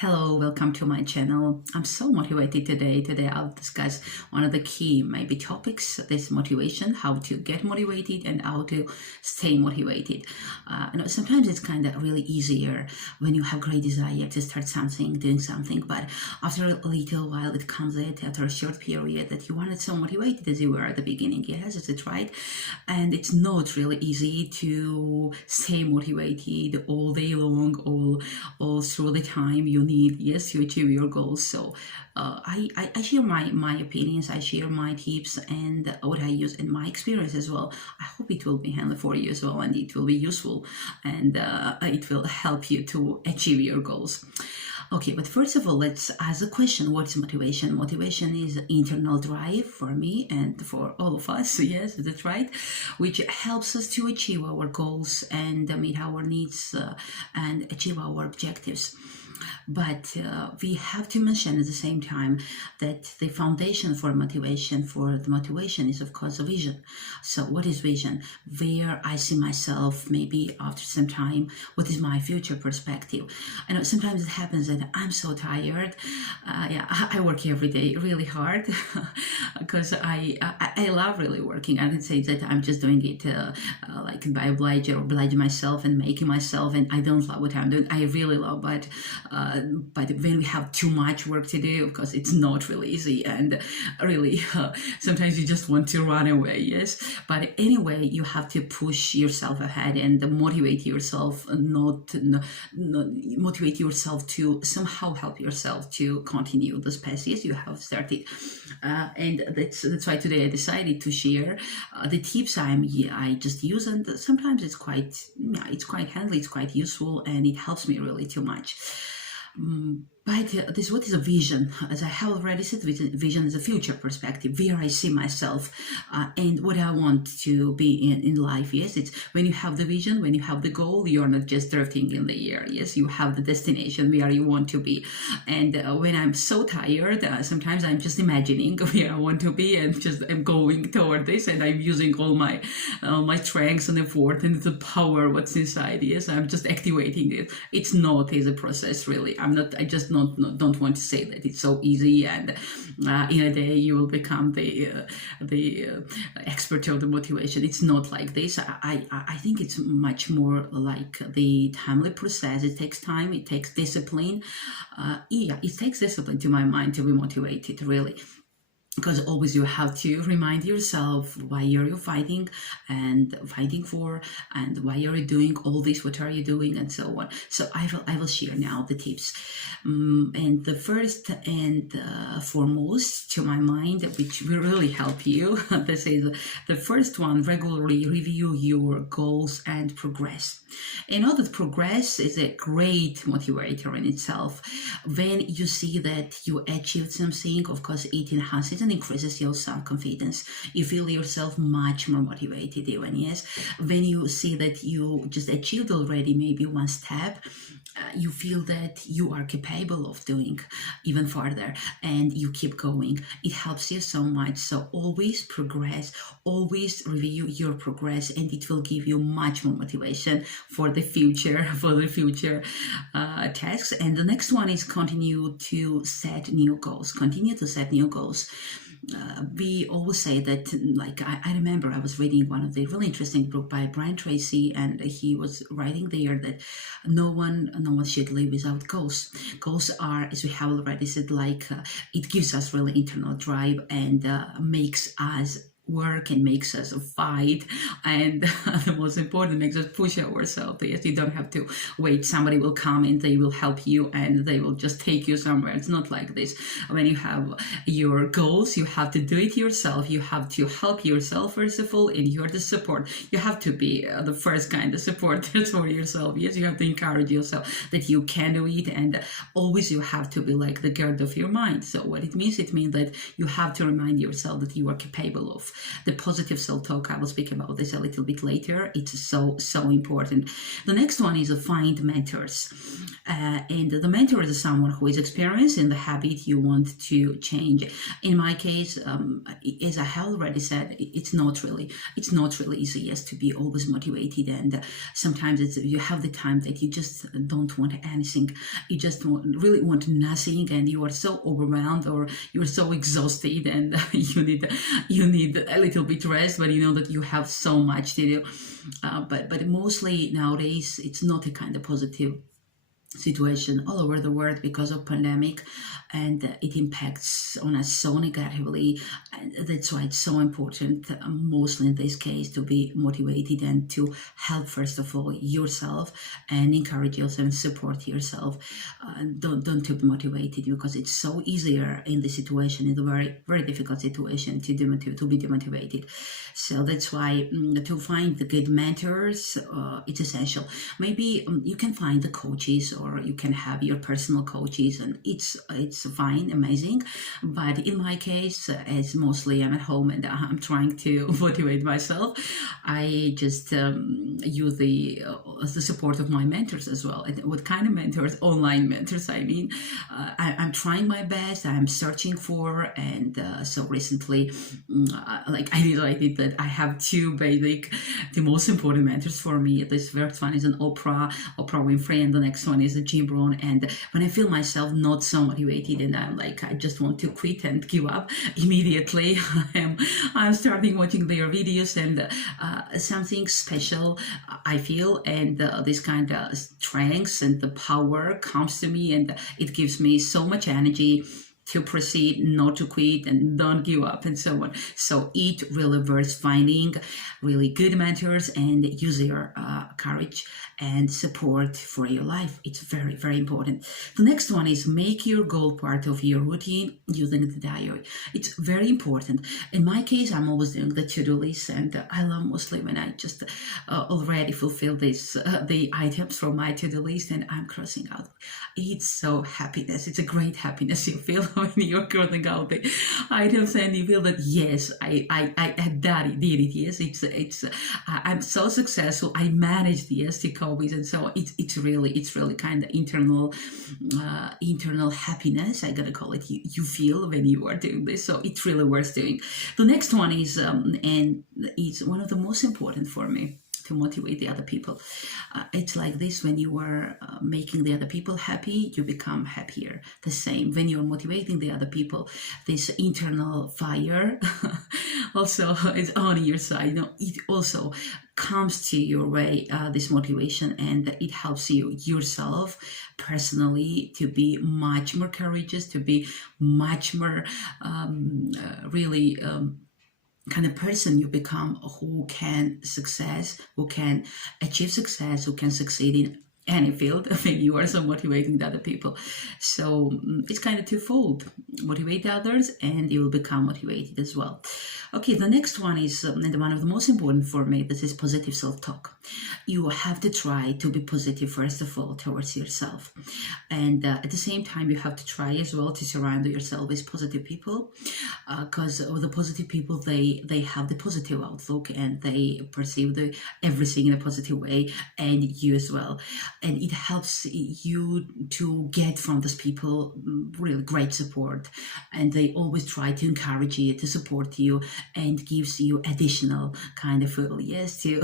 Hello, welcome to my channel. I'm so motivated today. Today I'll discuss one of the key maybe topics, this motivation, how to get motivated and how to stay motivated. Sometimes it's kind of really easier when you have great desire to start something, doing something, but after a little while it comes after a short period that you weren't so motivated as you were at the beginning. Yes, is it right? And it's not really easy to stay motivated all day long, all through the time you need, yes, to achieve your goals. So I share my opinions, I share my tips and what I use in my experience as well. I hope it will be handy for you as well, and it will be useful, and it will help you to achieve your goals. Okay, but first of all, let's ask a question. What's motivation? Motivation is internal drive for me and for all of us, yes, that's right, which helps us to achieve our goals and meet our needs and achieve our objectives. But we have to mention at the same time that the foundation for the motivation is, of course, a vision. So what is vision? Where I see myself maybe after some time, what is my future perspective? I know sometimes it happens that I'm so tired. I work every day really hard because I love really working. I can say that I'm just doing it like by obliging myself and making myself, and I don't love what I'm doing. I really love, but when we have too much work to do, of course, it's not really easy, and really sometimes you just want to run away, yes. But anyway, you have to push yourself ahead and motivate yourself, motivate yourself to somehow help yourself to continue this path, yes, you have started. And that's why today I decided to share the tips I just use, and sometimes it's quite handy, it's quite useful, and it helps me really too much. But what is a vision? As I have already said, vision is a future perspective, where I see myself and what I want to be in life. Yes, it's when you have the vision, when you have the goal, you're not just drifting in the air. Yes, you have the destination where you want to be. And when I'm so tired, sometimes I'm just imagining where I want to be, and I'm going toward this, and I'm using all my strengths and effort and the power what's inside. Yes, I'm just activating it. It's not as a process, really. I just don't want to say that it's so easy and in a day you will become the expert of the motivation. It's not like this. I think it's much more like the timely process. It takes time, it takes discipline. It takes discipline to my mind to be motivated, really. Because always you have to remind yourself why you're fighting for, and why you're doing all this, what are you doing, and so on. So I will share now the tips. And the first and foremost to my mind, which will really help you, this is the first one: regularly review your goals and progress. And all that progress is a great motivator in itself. When you see that you achieved something, of course, it enhances and increases your self-confidence. You feel yourself much more motivated even, yes. When you see that you just achieved already maybe one step, you feel that you are capable of doing even further, and you keep going. It helps you so much. So always progress, always review your progress, and it will give you much more motivation for the future tasks. And the next one is continue to set new goals. We always say that, like, I remember I was reading one of the really interesting book by Brian Tracy, and he was writing there that no one should live without goals. Goals are, as we have already said, like it gives us really internal drive and makes us work and makes us fight, and the most important, makes us push ourselves. Yes, you don't have to wait, somebody will come and they will help you and they will just take you somewhere. It's not like this. When you have your goals, you have to do it yourself. You have to help yourself first of all, and you're the support. You have to be the first kind of support for yourself. Yes, you have to encourage yourself that you can do it, and always you have to be like the guard of your mind. So what it means that you have to remind yourself that you are capable of The positive self-talk, I will speak about this a little bit later. It's so important. The next one is find mentors. And the mentor is someone who is experienced in the habit you want to change. In my case, as I have already said, it's not really easy, yes, to be always motivated. And sometimes you have the time that you just don't want anything. You just really want nothing, and you are so overwhelmed or you're so exhausted, and you need a little bit rest, but you know that you have so much to do. But mostly nowadays, it's not a kind of positive situation all over the world because of pandemic, and it impacts on us so negatively. And that's why it's so important, mostly in this case, to be motivated and to help, first of all, yourself, and encourage yourself and support yourself. Don't to be motivated, because it's so easier in the situation, in the very, very difficult situation, to be demotivated. So that's why to find the good mentors, it's essential. Maybe you can find the coaches, or you can have your personal coaches, and it's fine, amazing. But in my case, as mostly I'm at home and I'm trying to motivate myself, I just use the support of my mentors as well. And what kind of mentors? Online mentors, I mean. I'm trying my best, I'm searching for, and so recently, I decided that I have two basic, the most important mentors for me. This first one is an Oprah Winfrey, and the next one is Jim Brown. And when I feel myself not so motivated, and I'm like, I just want to quit and give up, immediately I'm starting watching their videos, and something special I feel, and this kind of strength and the power comes to me, and it gives me so much energy to proceed, not to quit, and don't give up, and so on. So it really worth finding really good mentors and use your courage and support for your life. It's very, very important. The next one is make your goal part of your routine using the diary. It's very important. In my case, I'm always doing the to-do list, and I love mostly when I just already fulfill the items from my to-do list, and I'm crossing out. It's so happiness. It's a great happiness you feel when you're crossing out the items, and you feel that yes, I did it. Yes, I'm so successful. I managed, yes, to cope with, and so it's really kind of internal happiness, I gotta call it. You feel when you are doing this, so it's really worth doing. The next one is and it's one of the most important for me, to motivate the other people. It's like this: when you are making the other people happy, you become happier. The same when you're motivating the other people, this internal fire also is on your side. It also comes to your way, this motivation, and it helps you yourself personally to be much more courageous, to be much more kind of person you become, who can achieve success, who can succeed in any field when you are so motivating the other people. So it's kind of twofold: motivate others, and you will become motivated as well. Okay, the next one is, and one of the most important for me, this is positive self-talk. You have to try to be positive, first of all, towards yourself. And at the same time, you have to try as well to surround yourself with positive people, because the positive people, they have the positive outlook, and they perceive everything in a positive way, and you as well. And it helps you to get from those people really great support, and they always try to encourage you, to support you, and gives you additional kind of fuel, yes, to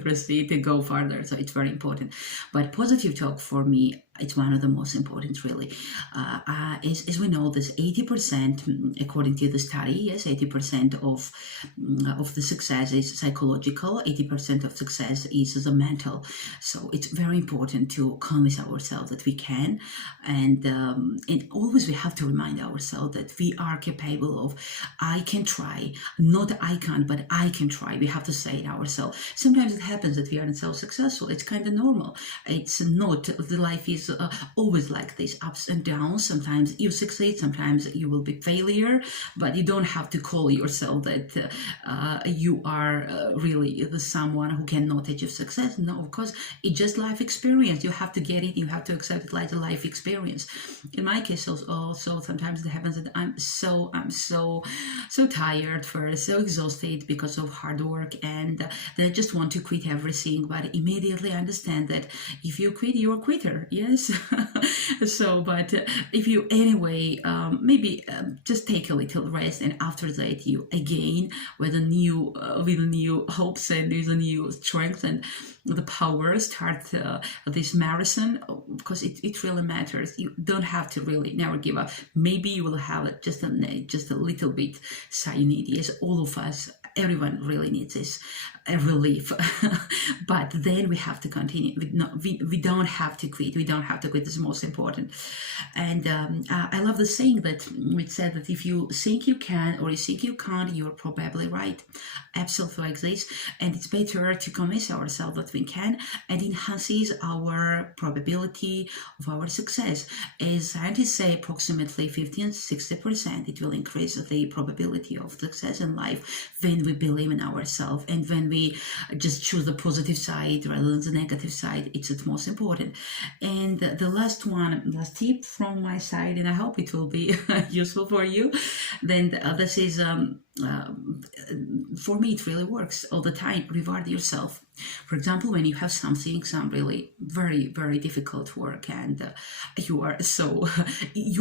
proceed, to go further. So it's very important. But positive talk for me, it's one of the most important, really. As we know, this 80%, according to the study, yes, 80% of the success is psychological, 80% of success is the mental. So it's very important to convince ourselves that we can, and always we have to remind ourselves that we are capable of. I can try, not I can't, but I can try. We have to say it ourselves. Sometimes it happens that we aren't so successful. It's kind of normal. It's not. The life is is always like this, ups and downs. Sometimes you succeed, sometimes you will be failure, but you don't have to call yourself that you are really the someone who cannot achieve success. No, because it's just life experience. You have to get it. You have to accept it like a life experience. In my case, also sometimes it happens that I'm so tired first, so exhausted because of hard work, and then I just want to quit everything. But immediately I understand that if you quit, you're a quitter. Yes. So, but if you anyway, maybe just take a little rest, and after that you again with a new hopes and with a new strength and the power start this marathon, because it really matters. You don't have to really never give up. Maybe you will have just a little bit need. Yes, all of us, everyone really needs this a relief. But then we have to continue. We don't have to quit. We don't have to quit. This is most important. And I love the saying that it said that if you think you can or you think you can't, you're probably right. Absolutely like this. And it's better to convince ourselves that we can, and enhances our probability of our success. As scientists say, approximately 50 and 60% it will increase the probability of success in life when we believe in ourselves, and when we just choose the positive side rather than the negative side. It's the most important. And the last tip from my side, and I hope it will be useful for you, then this is for me it really works all the time. Reward yourself. For example, when you have some really very, very difficult work, and you're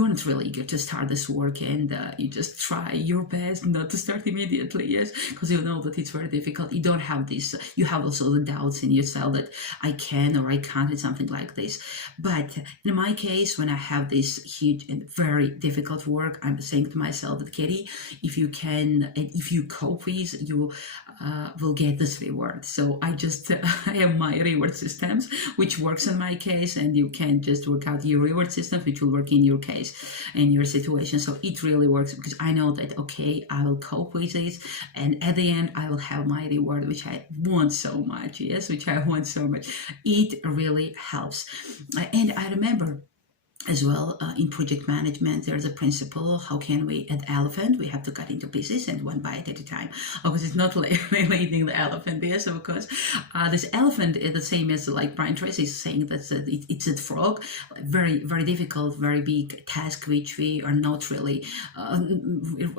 not really eager to start this work, and you just try your best not to start immediately, yes, because you know that it's very difficult. You don't have this, you have also the doubts in yourself that I can or I can't, or something like this. But in my case, when I have this huge and very difficult work, I'm saying to myself that, Katie, if you can, and if you cope with, you will get this reward. So I just have my reward systems, which works in my case, and you can just work out your reward systems, which will work in your case and your situation. So it really works, because I know that, okay, I will cope with this, and at the end I will have my reward, which I want so much. Yes, which I want so much. It really helps. And I remember as well, in project management, there's a principle: how can we, an elephant, we have to cut into pieces and one bite at a time. Because it's not like eating the elephant there. So of course, this elephant is the same as, like Brian Tracy is saying, that it's a frog. Very, very difficult, very big task, which we are not really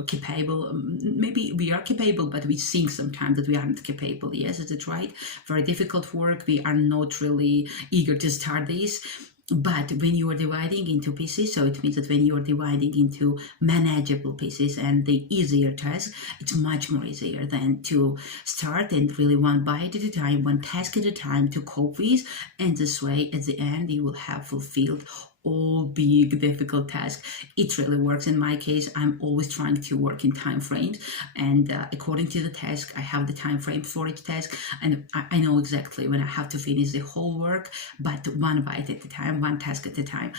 capable. Maybe we are capable, but we think sometimes that we aren't capable. Yes, is it right? Very difficult work. We are not really eager to start this. But when you are dividing into pieces, so it means that when you are dividing into manageable pieces and the easier task, it's much more easier than to start and really one bite at a time, one task at a time to cope with. And this way, at the end, you will have fulfilled all big difficult tasks. It really works. In my case, I'm always trying to work in time frames, and according to the task, I have the time frame for each task, and I know exactly when I have to finish the whole work, but one bite at a time, one task at a time.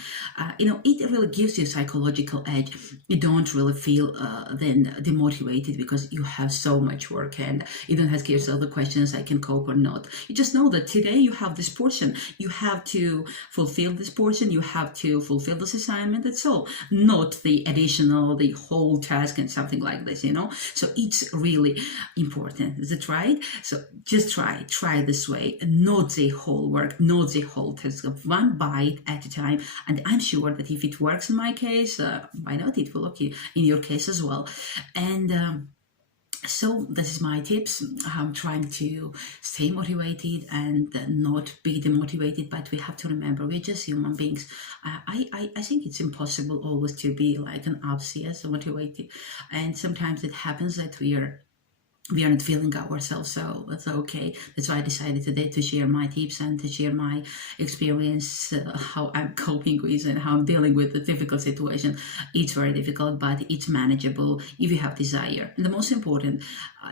It really gives you a psychological edge. You don't really feel then demotivated because you have so much work, and you don't ask yourself the questions, I can cope or not. You just know that today you have this portion, you have to fulfill this portion, you have to fulfill this assignment. That's all, not the additional, the whole task and something like this, So it's really important. Is it right? So just try this way, not the whole work, not the whole task, one bite at a time. And I'm sure that if it works in my case, why not? It will work in your case as well. And so this is my tips. I'm trying to stay motivated and not be demotivated, but we have to remember we're just human beings. I think it's impossible always to be like an obsessed motivated, and sometimes it happens that we are not feeling ourselves, so that's okay. That's why I decided today to share my tips and to share my experience, how I'm coping with and how I'm dealing with the difficult situation. It's very difficult, but it's manageable if you have desire. And the most important,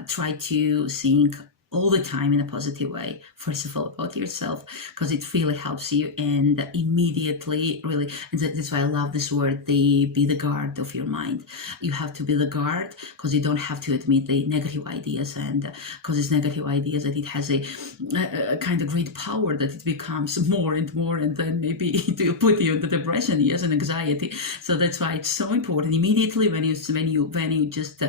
try to think all the time in a positive way. First of all, about yourself, because it really helps you, and immediately, really, and that's why I love this word, be the guard of your mind. You have to be the guard, because you don't have to admit the negative ideas, and because it's negative ideas that it has a kind of great power that it becomes more and more, and then maybe it will put you into depression, yes, and anxiety. So that's why it's so important immediately when you just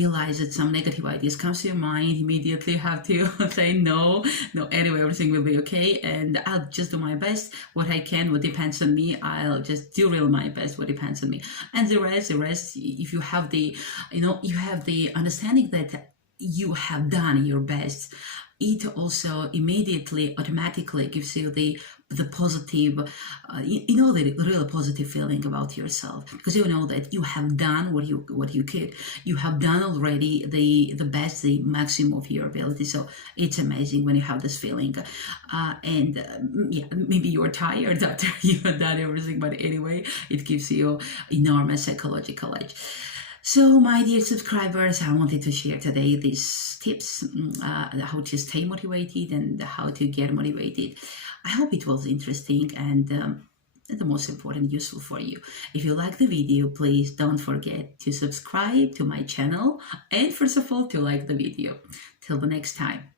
realize that some negative ideas comes to your mind, immediately have to say no, anyway, everything will be okay, and I'll just do my best, what I can, what depends on me, I'll just do real my best, what depends on me. And the rest, if you have the, you have the understanding that you have done your best, it also immediately automatically gives you the positive, the real positive feeling about yourself, because you know that you have done what you could. You have done already the best, the maximum of your ability. So it's amazing when you have this feeling, maybe you're tired after you have done everything, but anyway, it gives you enormous psychological edge. So, my dear subscribers, I wanted to share today these tips, how to stay motivated and how to get motivated. I hope it was interesting and the most important, useful for you. If you like the video, please don't forget to subscribe to my channel, and first of all, to like the video. Till the next time.